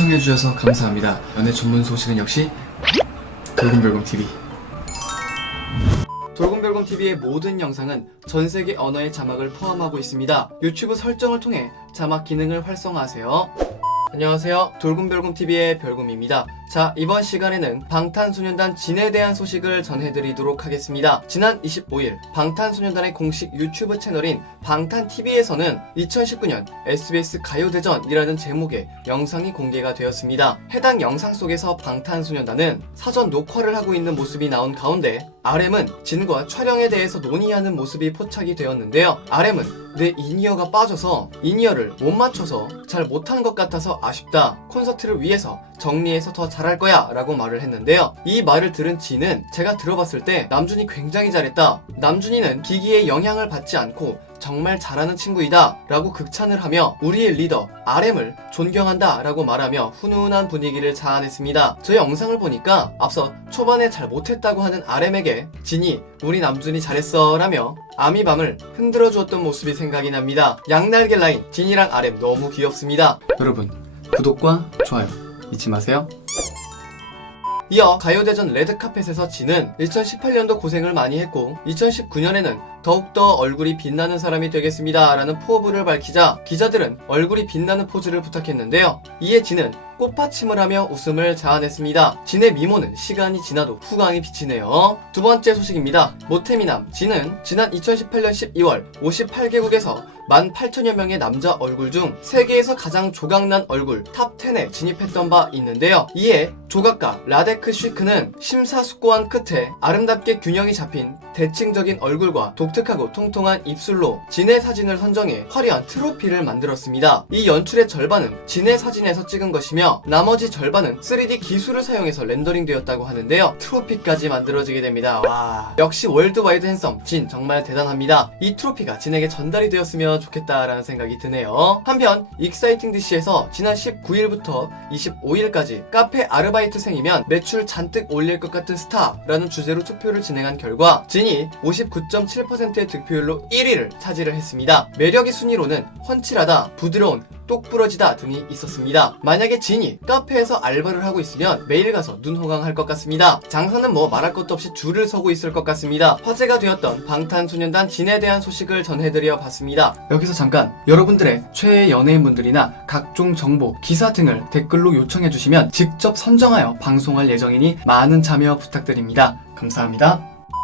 시청해주셔서 감사합니다. 연애 전문 소식은 역시 돌곰별곰TV. 돌곰별곰TV의 모든 영상은 전 세계 언어의 자막을 포함하고 있습니다. 유튜브 설정을 통해 자막 기능을 활성화하세요. 안녕하세요. 돌곰별곰TV의 별곰입니다. 자, 이번 시간에는 방탄소년단 진에 대한 소식을 전해드리도록 하겠습니다. 지난 25일, 방탄소년단의 공식 유튜브 채널인 방탄TV에서는 2019년 SBS 가요대전이라는 제목의 영상이 공개가 되었습니다. 해당 영상 속에서 방탄소년단은 사전 녹화를 하고 있는 모습이 나온 가운데 RM은 진과 촬영에 대해서 논의하는 모습이 포착이 되었는데요. RM은 내 인이어가 빠져서 인이어를 못 맞춰서 잘 못한 것 같아서 아쉽다. 콘서트를 위해서 정리해서 더 잘할 거야 라고 말을 했는데요. 이 말을 들은 진은 제가 들어봤을 때 남준이 굉장히 잘했다. 남준이는 기기의 영향을 받지 않고 정말 잘하는 친구이다 라고 극찬을 하며 우리의 리더 RM을 존경한다 라고 말하며 훈훈한 분위기를 자아냈습니다. 저 영상을 보니까 앞서 초반에 잘 못했다고 하는 RM에게 진이 우리 남준이 잘했어 라며 아미밤을 흔들어 주었던 모습이 생각이 납니다. 양날개 라인 진이랑 RM 너무 귀엽습니다. 여러분 구독과 좋아요 잊지 마세요. 이어 가요대전 레드카펫에서 진은 2018년도 고생을 많이 했고 2019년에는 더욱더 얼굴이 빛나는 사람이 되겠습니다 라는 포부를 밝히자 기자들은 얼굴이 빛나는 포즈를 부탁했는데요. 이에 진은 꽃받침을 하며 웃음을 자아냈습니다. 진의 미모는 시간이 지나도 후광이 비치네요. 두 번째 소식입니다. 모태미남 진은 지난 2018년 12월 58개국에서 18,000여 명의 남자 얼굴 중 세계에서 가장 조각난 얼굴 탑10에 진입했던 바 있는데요. 이에 조각가 라데크 쉬크는 심사숙고한 끝에 아름답게 균형이 잡힌 대칭적인 얼굴과 독 특하고 통통한 입술로 진의 사진을 선정해 화려한 트로피를 만들었습니다. 이 연출의 절반은 진의 사진에서 찍은 것이며 나머지 절반은 3D 기술을 사용해서 렌더링 되었다고 하는데요. 트로피까지 만들어지게 됩니다. 와 역시 월드와이드 핸섬 진 정말 대단합니다. 이 트로피가 진에게 전달이 되었으면 좋겠다라는 생각이 드네요. 한편 익사이팅 DC에서 지난 19일부터 25일까지 카페 아르바이트생이면 매출 잔뜩 올릴 것 같은 스타라는 주제로 투표를 진행한 결과 진이 59.7%의 득표율로 1위를 차지를 했습니다. 매력의 순위로는 훤칠하다, 부드러운, 똑부러지다 등이 있었습니다. 만약에 진이 카페에서 알바를 하고 있으면 매일 가서 눈 호강할 것 같습니다. 장사는 뭐 말할 것도 없이 줄을 서고 있을 것 같습니다. 화제가 되었던 방탄소년단 진에 대한 소식을 전해드려 봤습니다. 여기서 잠깐 여러분들의 최애 연예인분들이나 각종 정보, 기사 등을 댓글로 요청해 주시면 직접 선정하여 방송할 예정이니 많은 참여 부탁드립니다. 감사합니다.